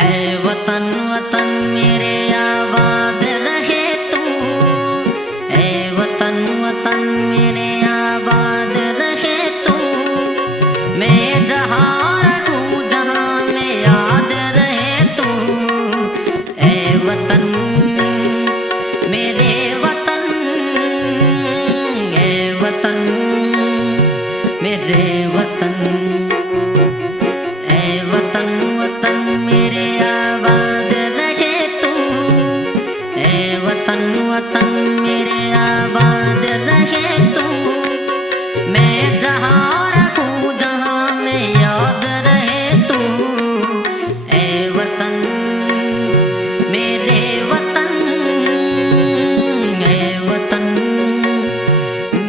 ऐ वतन वतन मेरे आबाद रहे तू, ऐ वतन वतन मेरे आबाद रहे तू। मैं जहाँ रहूँ जहाँ में याद रहे तू, ऐ वतन मेरे वतन, ऐ वतन मेरे वतन। ऐ वतन वतन मेरे आबाद रहे तू, ऐ वतन वतन मेरे आबाद रहे तू। मैं जहाँ रहूँ जहाँ में याद रहे तू, ऐ वतन मेरे वतन, ऐ वतन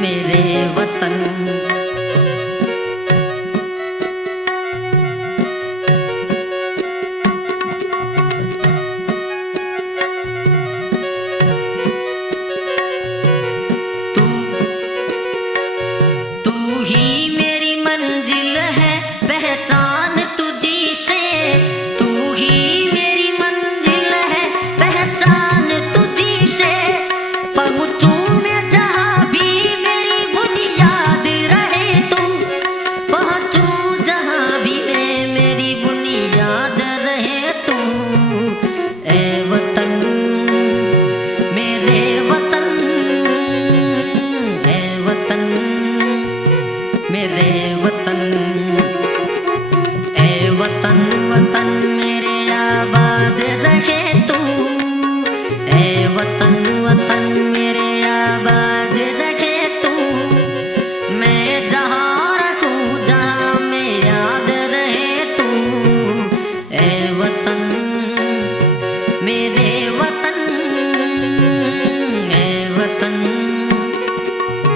मेरे वतन। ही मेरी मंजिल है पहचान तुझी से, तू ही मेरी मंजिल है पहचान तुझी से। पहुँचूं मैं जहाँ भी मेरी बुनियाद रहे तू, पहुँचूं जहाँ भी मैं मेरी बुनियाद रहे तू। ऐ वतन मेरे वतन, ऐ वतन मेरे वतन। ऐ वतन वतन मेरे आबाद रहे तू, ऐ वतन वतन मेरे आबाद रहे तू। मैं जहाँ रहूँ जहाँ में याद रहे तू, ऐ वतन मेरे वतन, ऐ वतन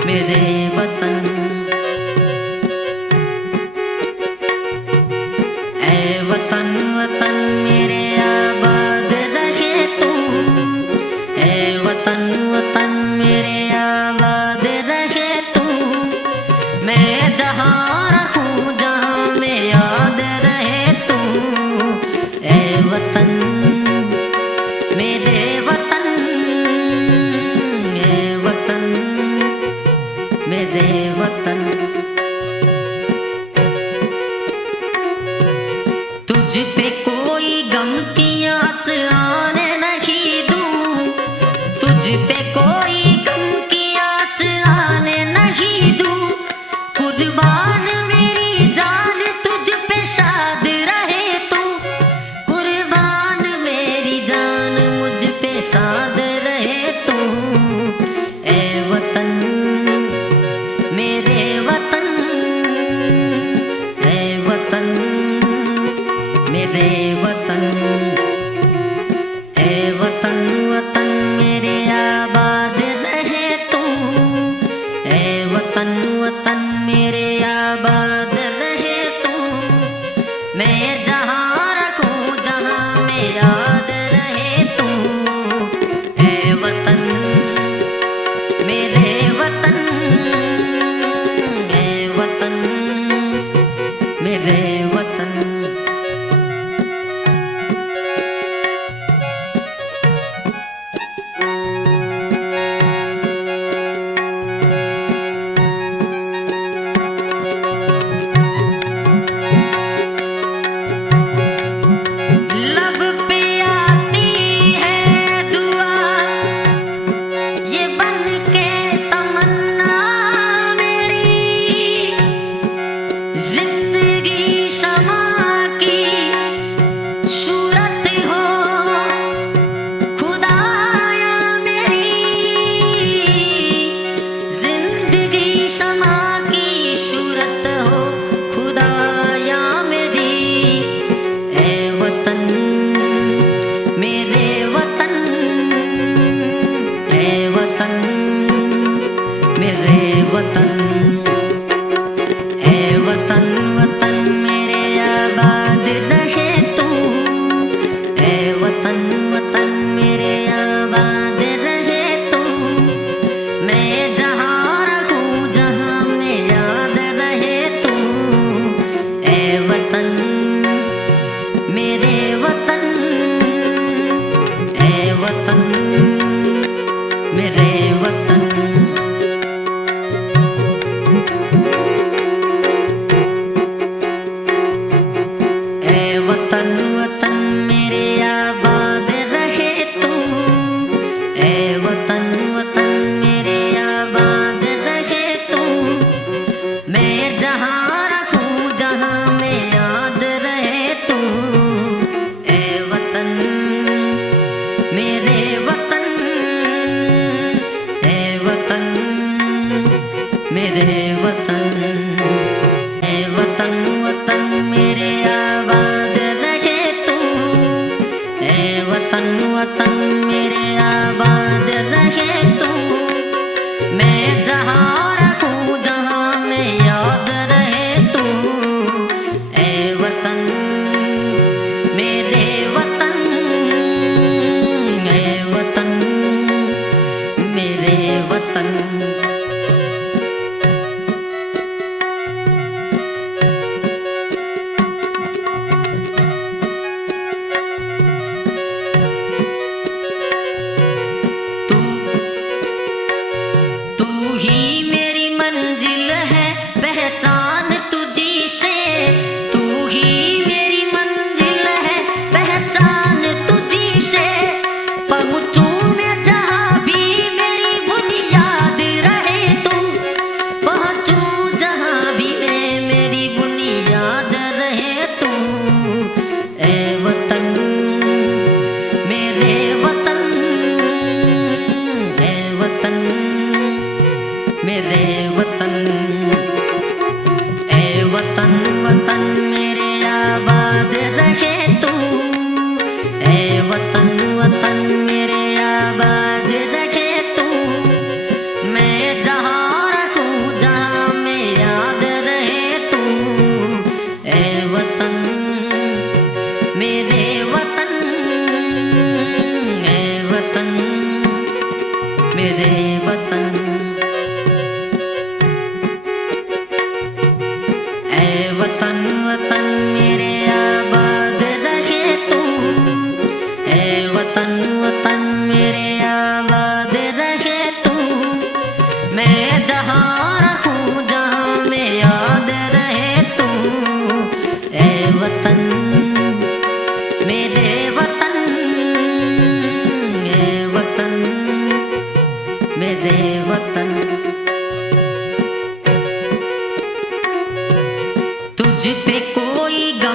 मेरे वतन। वतन वतन मेरे आबाद रहे तू, ऐ वतन वतन मेरे आबाद रहे तू। मैं जहाँ रहूँ जहाँ में याद रहे तू, ऐ वतन मेरे वतन, ऐ वतन मेरे वतन। तुझ पे कोई गम की आँच आने नहीं दूँ, तुझ पे कोई गम की आँच आने नहीं दूँ। कुर्बान मेरी जान तुझ पे शाद रहे तू, कुर्बान मेरी जान मुझ पे शाद रहे तू। ऐ वतन मेरे वतन, ऐ वतन मेरे वतन। ऐ वतन वतन मेरे आबाद रहे तू, ऐ वतन वतन मेरे आबाद रहे तू। मैं जहाँ रहूँ जहाँ में याद रहे तू, ऐ वतन मेरे वतन, ऐ वतन मेरे वतन। जिंदगी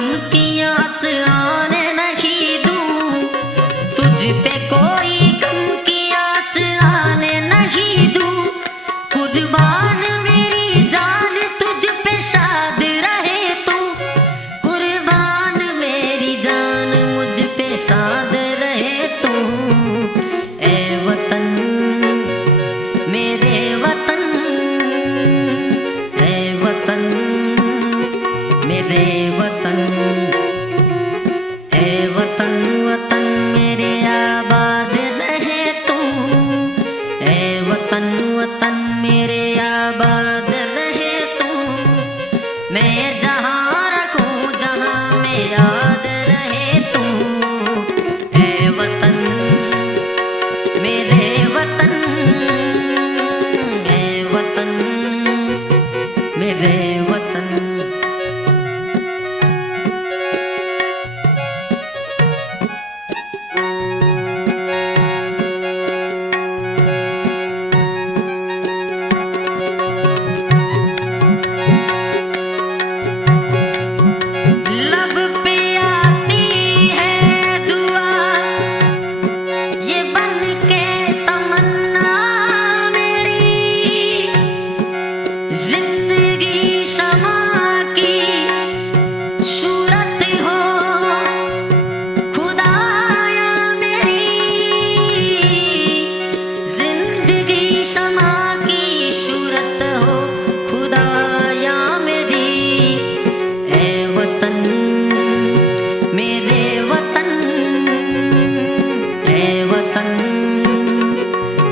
गम की आँच आने नहीं दूं, तुझ पे कोई गम की आँच आने नहीं दूं। कुर्बान मेरी जान तुझ पे शाद रहे तू, कुर्बान मेरी जान मुझ पे शाद रहे तू। ए वतन मेरे वतन, ए वतन मेरे वतन, ए वतन वतन मेरे आबाद रहे तू। ए वतन वतन मेरे आबाद रहे तू। मैं जहाँ रखूँ जहाँ में याद रहे तू। ए वतन मेरे वतन, ए वतन मेरे वतन। लब पे आती है दुआ ये बन के तमन्ना मेरी, जिंदगी शमा की सूरत हो खुदाया मेरी, जिंदगी शमा की सूरत हो खुदाया मेरी। ए वतन मेरे वतन, ए वतन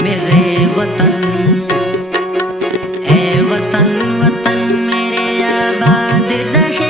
मेरे वतन, ए वतन वतन मेरे आबाद रहे